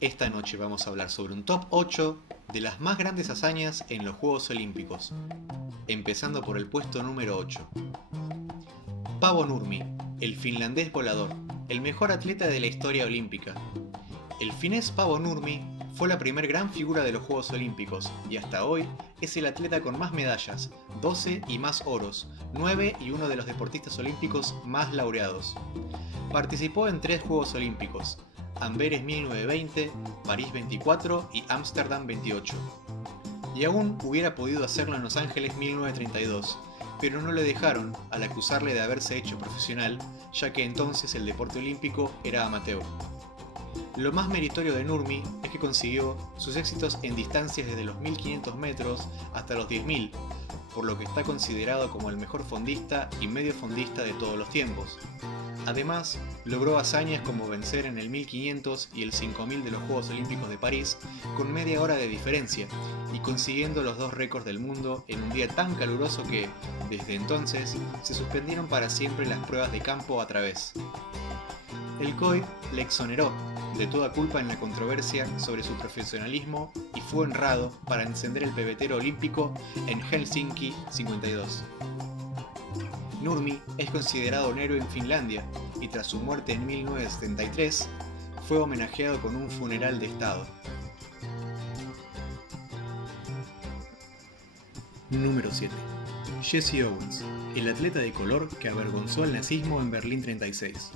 Esta noche vamos a hablar sobre un top 8 de las más grandes hazañas en los Juegos Olímpicos, empezando por el puesto número 8. Paavo Nurmi, el finlandés volador, el mejor atleta de la historia olímpica. El finés Paavo Nurmi fue la primer gran figura de los Juegos Olímpicos y hasta hoy es el atleta con más medallas, 12 y más oros, 9 y uno de los deportistas olímpicos más laureados. Participó en 3 Juegos Olímpicos, Amberes 1920, París 24 y Ámsterdam 28. Y aún hubiera podido hacerlo en Los Ángeles 1932, pero no le dejaron al acusarle de haberse hecho profesional, ya que entonces el deporte olímpico era amateur. Lo más meritorio de Nurmi es que consiguió sus éxitos en distancias desde los 1500 metros hasta los 10.000, por lo que está considerado como el mejor fondista y medio fondista de todos los tiempos. Además, logró hazañas como vencer en el 1500 y el 5000 de los Juegos Olímpicos de París con media hora de diferencia, y consiguiendo los 2 récords del mundo en un día tan caluroso que, desde entonces, se suspendieron para siempre las pruebas de campo a través. El COI le exoneró de toda culpa en la controversia sobre su profesionalismo y fue honrado para encender el pebetero olímpico en Helsinki 52. Nurmi es considerado un héroe en Finlandia y tras su muerte en 1973 fue homenajeado con un funeral de estado. Número 7. Jesse Owens, el atleta de color que avergonzó al nazismo en Berlín 36.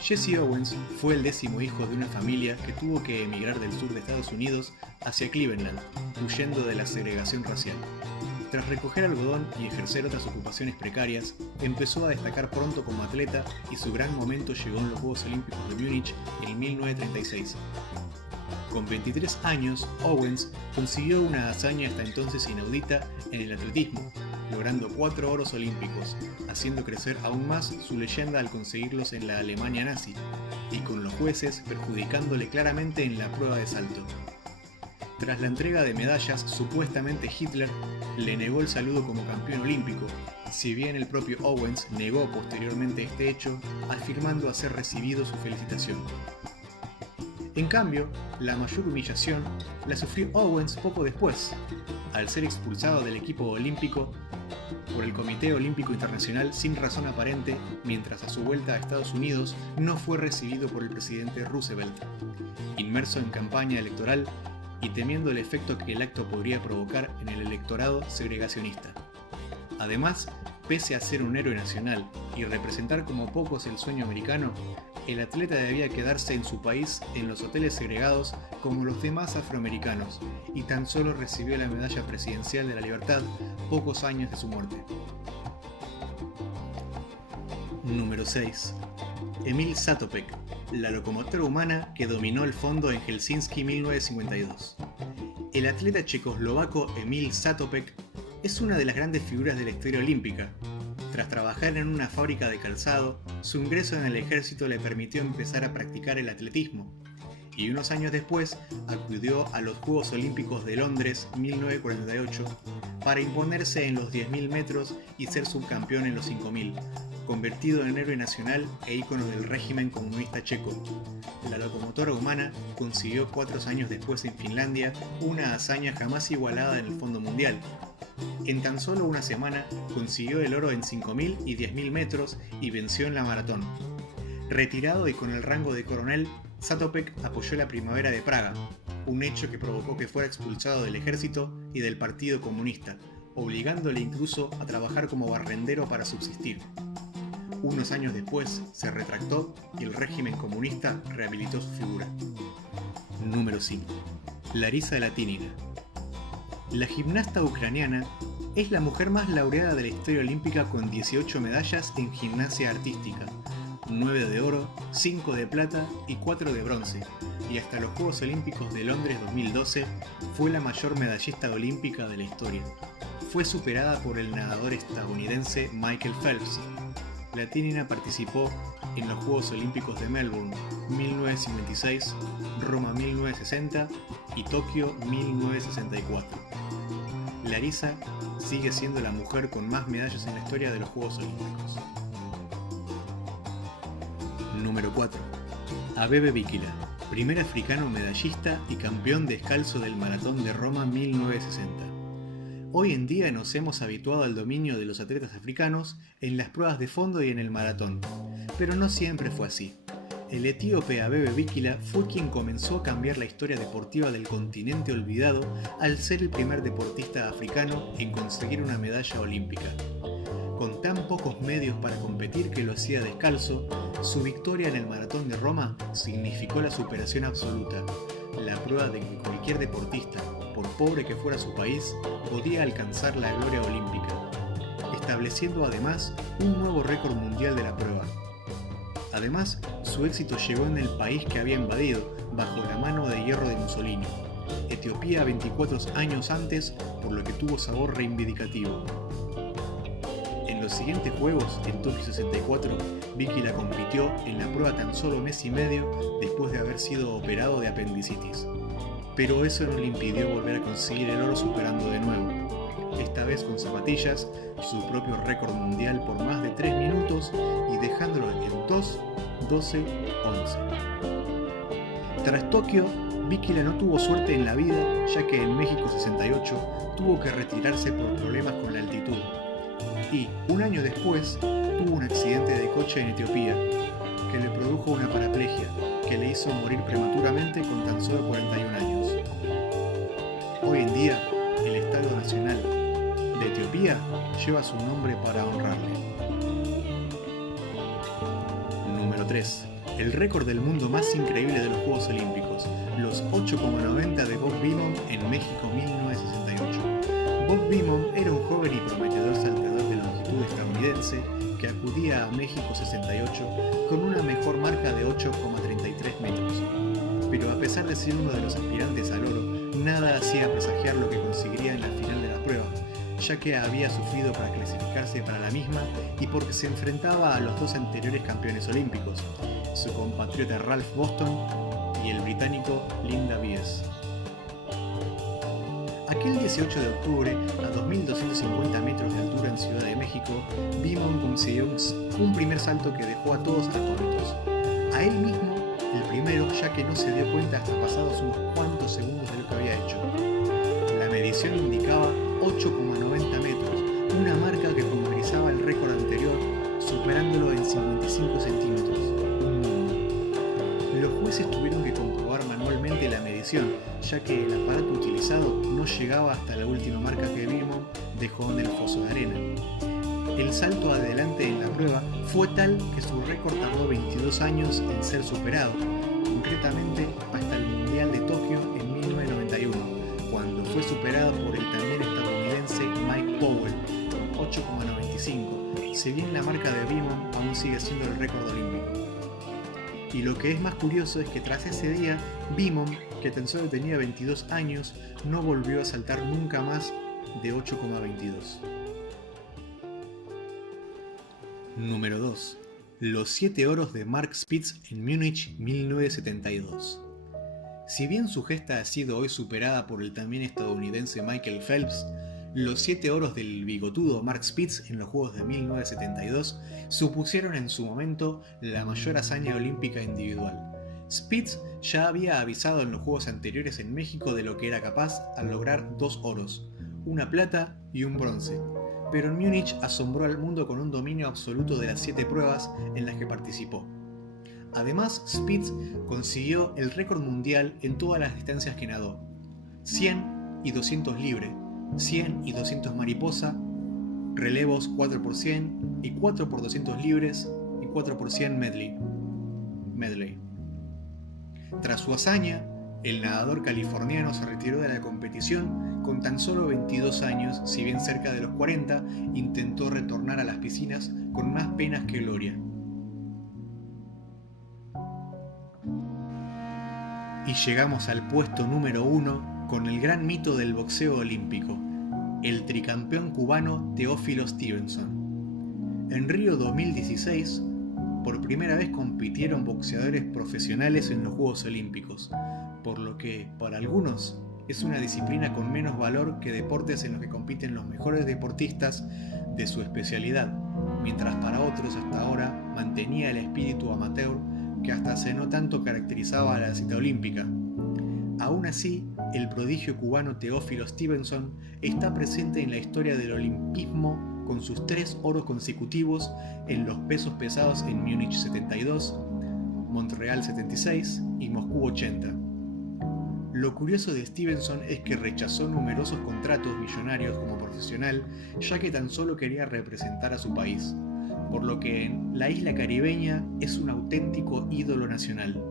Jesse Owens fue el 10º hijo de una familia que tuvo que emigrar del sur de Estados Unidos hacia Cleveland, huyendo de la segregación racial. Tras recoger algodón y ejercer otras ocupaciones precarias, empezó a destacar pronto como atleta y su gran momento llegó en los Juegos Olímpicos de Múnich en 1936. Con 23 años, Owens consiguió una hazaña hasta entonces inaudita en el atletismo, logrando 4 oros olímpicos, haciendo crecer aún más su leyenda al conseguirlos en la Alemania nazi, y con los jueces perjudicándole claramente en la prueba de salto. Tras la entrega de medallas, supuestamente Hitler le negó el saludo como campeón olímpico, si bien el propio Owens negó posteriormente este hecho, afirmando haber recibido su felicitación. En cambio, la mayor humillación la sufrió Owens poco después, al ser expulsado del equipo olímpico por el Comité Olímpico Internacional sin razón aparente, mientras a su vuelta a Estados Unidos no fue recibido por el presidente Roosevelt. Inmerso en campaña electoral y temiendo el efecto que el acto podría provocar en el electorado segregacionista. Además, pese a ser un héroe nacional y representar como pocos el sueño americano, el atleta debía quedarse en su país en los hoteles segregados como los demás afroamericanos, y tan solo recibió la Medalla Presidencial de la Libertad pocos años de su muerte. Número 6. Emil Zatopek, la locomotora humana que dominó el fondo en Helsinki 1952. El atleta checoslovaco Emil Zatopek es una de las grandes figuras de la historia olímpica. Tras trabajar en una fábrica de calzado, su ingreso en el ejército le permitió empezar a practicar el atletismo, y unos años después acudió a los Juegos Olímpicos de Londres 1948 para imponerse en los 10.000 metros y ser subcampeón en los 5.000, convertido en héroe nacional e ícono del régimen comunista checo. La locomotora humana consiguió 4 años después en Finlandia una hazaña jamás igualada en el fondo mundial. En tan solo una semana consiguió el oro en 5.000 y 10.000 metros y venció en la maratón. Retirado y con el rango de coronel, Zatopek apoyó la Primavera de Praga, un hecho que provocó que fuera expulsado del ejército y del Partido Comunista, obligándole incluso a trabajar como barrendero para subsistir. Unos años después se retractó y el régimen comunista rehabilitó su figura. Número 5. Larisa Latínina. La gimnasta ucraniana es la mujer más laureada de la historia olímpica con 18 medallas en gimnasia artística, 9 de oro, 5 de plata y 4 de bronce, y hasta los Juegos Olímpicos de Londres 2012 fue la mayor medallista olímpica de la historia. Fue superada por el nadador estadounidense Michael Phelps. Latínina participó en los Juegos Olímpicos de Melbourne 1956, Roma 1960 y Tokio 1964. Larisa sigue siendo la mujer con más medallas en la historia de los Juegos Olímpicos. Número 4. Abebe Bikila, primer africano medallista y campeón descalzo del Maratón de Roma 1960. Hoy en día nos hemos habituado al dominio de los atletas africanos en las pruebas de fondo y en el maratón, pero no siempre fue así. El etíope Abebe Bikila fue quien comenzó a cambiar la historia deportiva del continente olvidado al ser el primer deportista africano en conseguir una medalla olímpica. Con tan pocos medios para competir que lo hacía descalzo, su victoria en el Maratón de Roma significó la superación absoluta, la prueba de que cualquier deportista, por pobre que fuera su país, podía alcanzar la gloria olímpica, estableciendo además un nuevo récord mundial de la prueba. Además, su éxito llegó en el país que había invadido, bajo la mano de hierro de Mussolini, Etiopía 24 años antes, por lo que tuvo sabor reivindicativo. En los siguientes Juegos, en Tokio 64, Bikila compitió en la prueba tan solo un mes y medio después de haber sido operado de apendicitis. Pero eso no le impidió volver a conseguir el oro superando de nuevo, esta vez con zapatillas, su propio récord mundial por más de 3 minutos y dejándolo en 2:12:11. Tras Tokio, Bikila no tuvo suerte en la vida, ya que en México 68 tuvo que retirarse por problemas con la altitud. Y, un año después, tuvo un accidente de coche en Etiopía, que le produjo una paraplegia, que le hizo morir prematuramente con tan solo 41 años. Hoy en día, el Estadio Nacional de Etiopía lleva su nombre para honrarle. Número 3. El récord del mundo más increíble de los Juegos Olímpicos, los 8,90 de Bob Beamon en México 1968. Bob Beamon era un joven y prometedor saltador de longitud estadounidense que acudía a México 68 con una mejor marca de 8,33 metros. Pero a pesar de ser uno de los aspirantes al oro, nada hacía presagiar lo que conseguiría en la final de la prueba, ya que había sufrido para clasificarse para la misma y porque se enfrentaba a los dos anteriores campeones olímpicos, su compatriota Ralph Boston y el británico Linda Bies. Aquel 18 de octubre, a 2.250 metros de altura en Ciudad de México, Beamon consiguió un primer salto que dejó a todos atónitos. A él mismo, el primero, ya que no se dio cuenta hasta pasados unos cuantos segundos de lo que había hecho. La medición indicaba 8,90 metros, una marca que pulverizaba el récord anterior, superándolo en 55 centímetros. Los jueces tuvieron que comprobar manualmente la medición, ya que el aparato utilizado no llegaba hasta la última marca que Beamon dejó en el foso de arena. El salto adelante en la prueba fue tal que su récord tardó 22 años en ser superado, concretamente hasta el Mundial de Tokio en 1991, cuando fue superado por el también estadounidense Mike Powell, 8,95, si bien la marca de Beamon aún sigue siendo el récord olímpico. Y lo que es más curioso es que tras ese día, Beamon, que tan solo tenía 22 años, no volvió a saltar nunca más de 8,22. Número 2. Los 7 oros de Mark Spitz en Múnich 1972. Si bien su gesta ha sido hoy superada por el también estadounidense Michael Phelps, los 7 oros del bigotudo Mark Spitz en los Juegos de 1972 supusieron en su momento la mayor hazaña olímpica individual. Spitz ya había avisado en los Juegos anteriores en México de lo que era capaz al lograr 2 oros, una plata y un bronce, pero en Múnich asombró al mundo con un dominio absoluto de las 7 pruebas en las que participó. Además, Spitz consiguió el récord mundial en todas las distancias que nadó: 100 y 200 libre, 100 y 200 mariposa, relevos 4x100 y 4x200 libres y 4x100 medley. Tras su hazaña, el nadador californiano se retiró de la competición con tan solo 22 años, si bien cerca de los 40 intentó retornar a las piscinas con más penas que gloria. Y llegamos al puesto número 1 con el gran mito del boxeo olímpico, el tricampeón cubano Teófilo Stevenson. En Río 2016, por primera vez compitieron boxeadores profesionales en los Juegos Olímpicos, por lo que, para algunos, es una disciplina con menos valor que deportes en los que compiten los mejores deportistas de su especialidad, mientras para otros hasta ahora mantenía el espíritu amateur que hasta hace no tanto caracterizaba a la cita olímpica. Aún así, el prodigio cubano Teófilo Stevenson está presente en la historia del olimpismo con sus 3 oros consecutivos en los pesos pesados en Múnich 72, Montreal 76 y Moscú 80. Lo curioso de Stevenson es que rechazó numerosos contratos millonarios como profesional, ya que tan solo quería representar a su país, por lo que en la isla caribeña es un auténtico ídolo nacional.